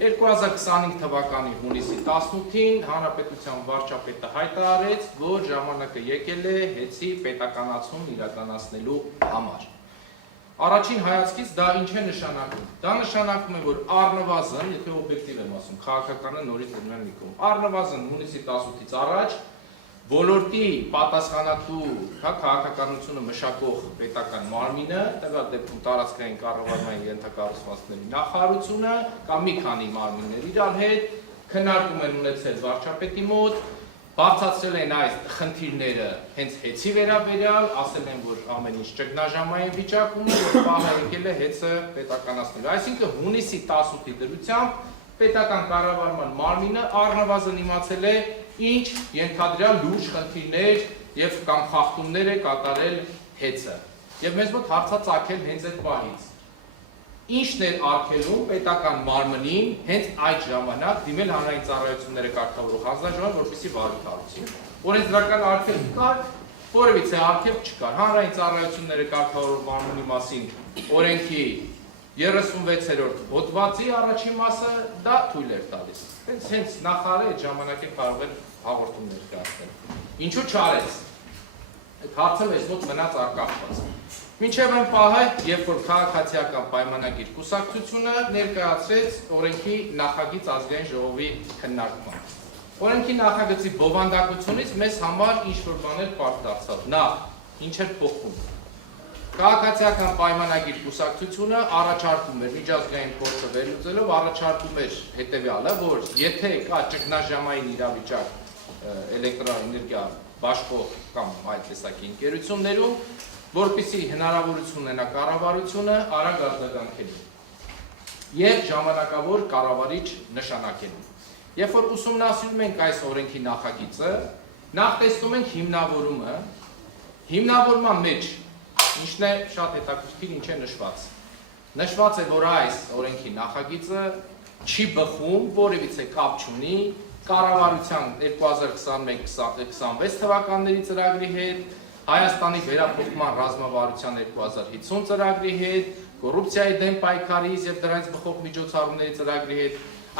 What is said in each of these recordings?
2025 թվականի հունիսի 18-ին Հանրապետության վարչապետը հայտարարեց, որ ժամանակը եկել է հեծի պետականացում իրականացնելու համար։ Առաջին հայացքից դա ինչ է նշանակում։ Դա նշանակում է, որ առնվազն, եթե օբյեկտիվ եմ ասում, քաղաքականը նորից դնում եմ լիքում, առնվազն հունիսի 18-ից առաջ ոլորտի պատասխանատու քաղաքականությունը մշակող պետական մարմինը, տվյալ դեպքում տարածքային կառավարման ենթակառուցվածքների նախարարությունը կամ մի քանի մարմիններ իրար հետ քննարկում են ունեցել վարչապետի մոտ, բարձրացրել են այս խնդիրները հենց հեծի վերաբերյալ, ասել են, որ ամեն ինչ ճգնաժամային վիճակում է, որ պահը եկել է հեծը պետականացնելու։ Այսինքն հունիսի 18-ի դրությամբ պետական կառավարման մարմինը առնվազն իմացել է ինչ ենթադրյալ լուրջ խնդիրներ եւ կամ խախտումներ է կատարել հեծը։ Եվ մեզ մոտ հարցածագել հենց այդ պահից։ Ինչն էր արգելում պետական մարմնին հենց այդ ժամանակ դիմել հանրային ծառայությունները կարգավորող հանձնաժողովին, որպեսզի վարույթ հարուցի։ Օրենսդրական արգելք կար, որևիցե արգելք չկար։ Հանրային ծառայությունները կարգավորող մարմնի մասին օրենքի 36-րդ հոդվածի առաջին մասը դա թույլ էր տալիս։ Հենց նախարարը այդ ժամանակ에 կարող էր հաղորդումներ կայացնել։ Ինչու չարեց։ Այդ հարցը մեզ մոտ մնաց արկախված։ Մինչև այն պահը, երբ որ քաղաքացիական պայմանագիր կուսակցությունը ներկայացրեց օրենքի նախագիծ ազգային ժողովի քննարկման։ Օրենքի նախագծի բովանդակությունից մեզ համար ինչ-որ բաներ պարզ դարձավ։ Նախ, ինչ էր փոխվում։ Քաղաքացիական պայմանագիր կուսակցությունը առաջարկում էր միջազգային փորձը վերլուծելով առաջարկում էր հետևյալը, որ եթե կա ճգնաժամային իրավիճակ էլեկտրաէներգիա բաշխող կամ այլ տեսակի ընկերություններում, որպեսզի հնարավորություն ունենա կառավարությունը արագ արձագանքելու եւ ժամանակավոր կառավարիչ նշանակելու։ Երբ որ ուսումնասիրում ենք այս օրենքի նախագիծը, նախ տեսնում ենք հիմնավորումը, հիմնավորման մեջ ինչն է շատ հետաքրքիր, ինչ է նշված։ Նշված է, որ այս օրենքի նախագիծը չի բխում, որևիցե կապ չունի կառավարության 2021-26 թվականների ծրագրի հետ, Հայաստանի վերափոխման ռազմավարության 2050 ծրագրի հետ, կոռուպցիայի դեմ պայքարի եւ դրանց բխող միջոցառումների ծրագրի հետ,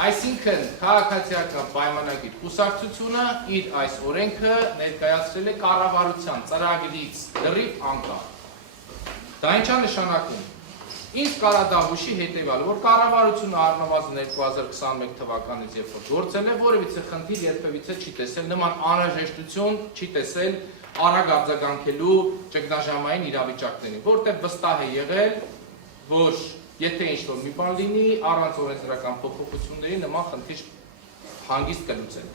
այսինքն քաղաքացիական պայմանագիր կուսակցությունը իր այս օրենքը ներկայացրել է կառավարության ծրագրից լրիվ անկախ։ Դա ինչ է նշանակում։ Ինձ կարա դա հուշի հետևյալը, որ կառավարությունը առնվազն 2021 թվականից երբ որ գործել է, որևիցե խնդիր երբևիցե չի տեսել, նման անհրաժեշտություն չի տեսել արագ արձագանքելու ճգնաժամային իրավիճակներին, որտեղ վստահ է եղել, որ եթե ինչ-որ մի բան լինի, առանց օրենսդրական փոփոխությունների նման խնդիր հանգիստ կլուծել։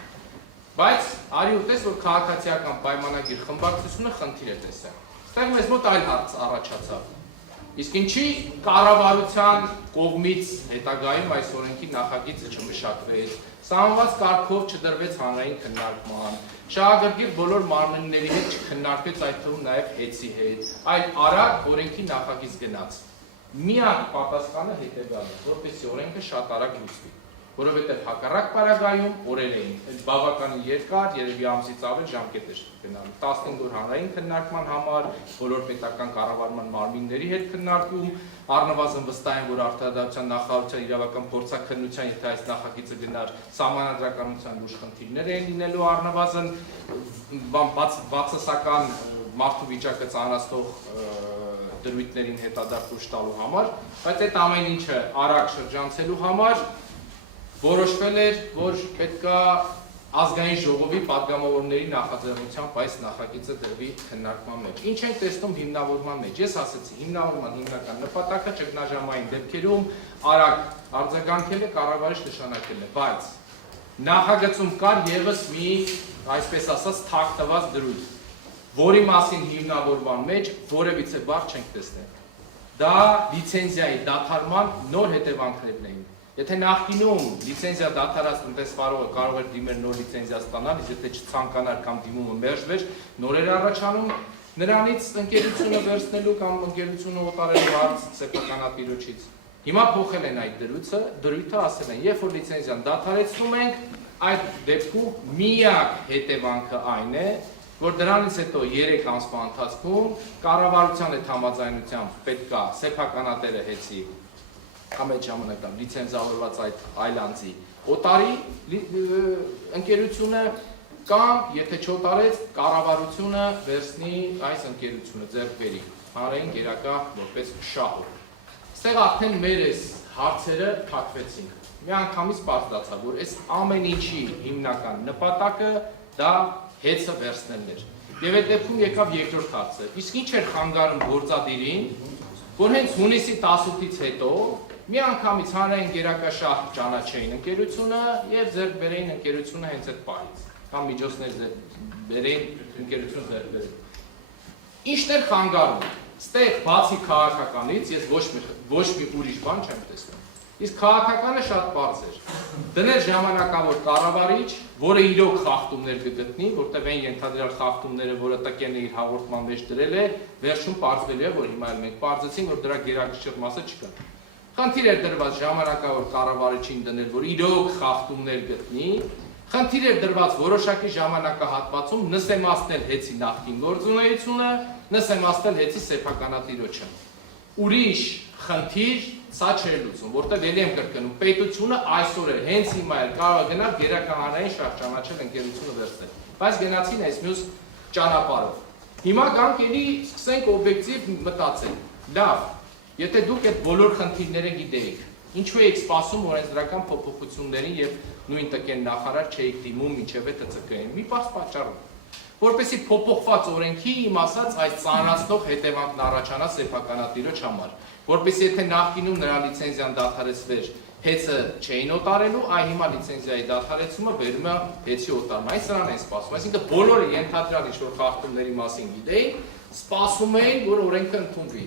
Բայց արի ուտես, որ քաղաքացիական պայմանագիր խմբակցությունը խնդիր է տեսել։ Այստեղ մեզ մոտ այլ հարց առաջացավ։ Իսկ ինչի կառավարության կողմից հետագայում այս օրենքի նախագիծը չմշակվեց, սահմանված կարգով չդրվեց հանրային քննարկման, շահագրգիռ բոլոր մարմինների հետ չքննարկվեց, այդ թվում նաև հեծի հետ, այլ արագ օրենքի նախագիծ գնաց։ Միակ պատասխանը հետևյալն է, որպեսզի օրենքը շատ արագ լուծվի, որովհետև հակառակ պարագայում օրեր էին, բավականին երկար, երևի ամսից ավել ժամկետ էր գնալու, 15 օր հանրային քննարկման համար, բոլոր պետական կառավարման մարմինների հետ քննարկում, առնվազն վստահ են, որ արտադրության նախարարության իրավական փորձաքննության, եթե այս նախագիծը գնար, սահմանադրականության լուրջ խնդիրներ էին լինելու առնվազն բացասական մարդու վիճակը ծանրացնող դրույթներին հետադարձ ուշ տալու համար, բայց այդ ամեն ինչը արագ շրջանցելու համար որոշվել էր, որ պետքա ազգային ժողովի падգամավորների նախաձեռնությամբ այս նախագիծը դրվի քննարկման մեջ։ Ինչ ենք տեսնում հիմնավորման մեջ։ Ես ասացի, հիմնավորման հիմնական նպատակը ճգնաժամային դեպքերում արագ արձագանքել է, կառավարիչ նշանակել է, բայց նախագծում կար եւս մի, այսպես ասած, թակ տված դրույթ, որի մասին հիմնավորման մեջ որևիցե բառ չենք տեսնել։ Դա լիցենզիայի դադարման նոր հետևանքներն էին։ Եթե նախկինում լիցենզիա դադարած տնտեսվարողը կարող էր դիմել նոր լիցենզիա ստանալ, եթե չցանկանար կամ դիմումը մերժվեր, նորեր առաջանում նրանից ընկերությունը վերցնելու կամ ընկերությունը օտարելու հարց սեփականատիրոջից։ Հիմա փոխել են այդ դրույթը, ասել են, երբ որ լիցենզիան դադարեցնում ենք, այդ դեպքում միակ հետևանքը այն է, որ դրանից հետո 3 ամսվա ընթացքում կառավարության հետ համաձայնությամբ պետք է սեփականատերը հեծի կամ այդ ժամանակ լիցենզավորված այդ այլ անձի օտարի ընկերությունը կամ եթե չօտարեց կառավարությունը վերցնի այս ընկերությունը ձեռք բերի հանրային գերակա որպես շահը։ Այստեղ արդեն մեր այս հարցերը փակվեցին։ Մի անգամից պարզացավ, որ այս ամեն ինչի հիմնական նպատակը դա հեծը վերցնելն էր։ Եվ այդ դեպքում եկավ երկրորդ հարցը։ Իսկ ինչ էր խանգարում գործադիրին, որ հենց հունիսի 18-ից հետո մի անգամից հանրային գերակաշահ ճանաչեին ընկերությունը եւ ձեռք բերեին ընկերությունը հենց այդ պահից, կամ միջոցներ բերեին ընկերությունը ձեռք բերեին։ Ինչն էր խանգարում։ Ստեղ բացի քաղաքականից ես ոչ մի ուրիշ բան չեմ տեսնում։ Իսկ քաղաքականը շատ բարձ էր։ Դնել ժամանակավոր կառավարիչ, որը իրոք խախտումներ կգտնի, որտեղ այն ենթադրյալ խախտումները, որը ՏԿ-ն իր հաղորդման մեջ դրել է, վերջում պարզվել է, որ հիմա էլ մենք պարզեցինք, որ դրա գերակշռ մասը չկա։ Խնդիր էր դրված ժամանակավոր կառավարիչին դնել, որ իրոք խախտումներ գտնի, խնդիր էր դրված որոշակի ժամանակահատվածում նսեմացնել հեծի նախկին գործունեությունը, նսեմացնել հեծի սեփականատիրոջը։ Ուրիշ խնդիր սա չէր լուծում, որտեղ ելի եմ կրկնում, պետությունը այսօր է, հենց հիմա էլ կարող է գնալ գերականանային շահ ճանաչել ընկերությունը վերցնել, բայց գնացին այս մյուս ճանապարհով։ Հիմա գանք էլի սկսենք օբյեկտիվ մտածել։ Լավ, եթե դուք այդ բոլոր խնդիրները գիտեիք, ինչու եք սպասում օրենսդրական փոփոխություններին եւ նույն ՏԿ նախարար չէիք դիմում ինչեւ է ՏՑԿ-ին։ Մի բաց պատճառով, որպեսզի փոփոխված օրենքի իմ ասած այս ծանրացնող հետևանքն առաջանա սեփականատիրոջ համար, որպեսզի եթե նախկինում նրա լիցենզիան դադարեցվեր, հեծը չէին օտարելու, այ հիմա լիցենզիայի դադարեցումը վերում է հեծի օտարման։ Այս սրան են սպասում, այսինքն բոլորը ենթադրյալ ինչ-որ խախտումների մասին գիտեին, սպասում էին, որ օրենքը ընդունվի։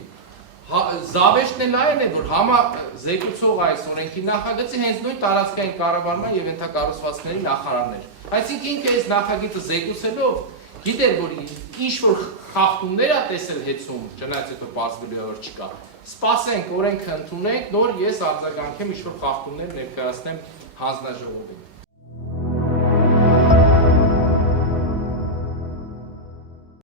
Զավեշտն էլ այն է, որ համազեկուցող այս օրենքի նախագծի հենց նույն տարածքային կառավարման եւ ենթակառուցվածքների նախարարներ։ Այսինքն ինքը այս նախագիծը զեկուցելով գիտեր, որ ինչ-որ խախտումներ է տեսել հեծում, չնայած հետո պարզվելու է, որ չկա։ Սպասենք, օրենքը ընդունենք, նոր ես արձագանքեմ ինչ-որ խախտումներ ներկայացնեմ հանձնաժողովին։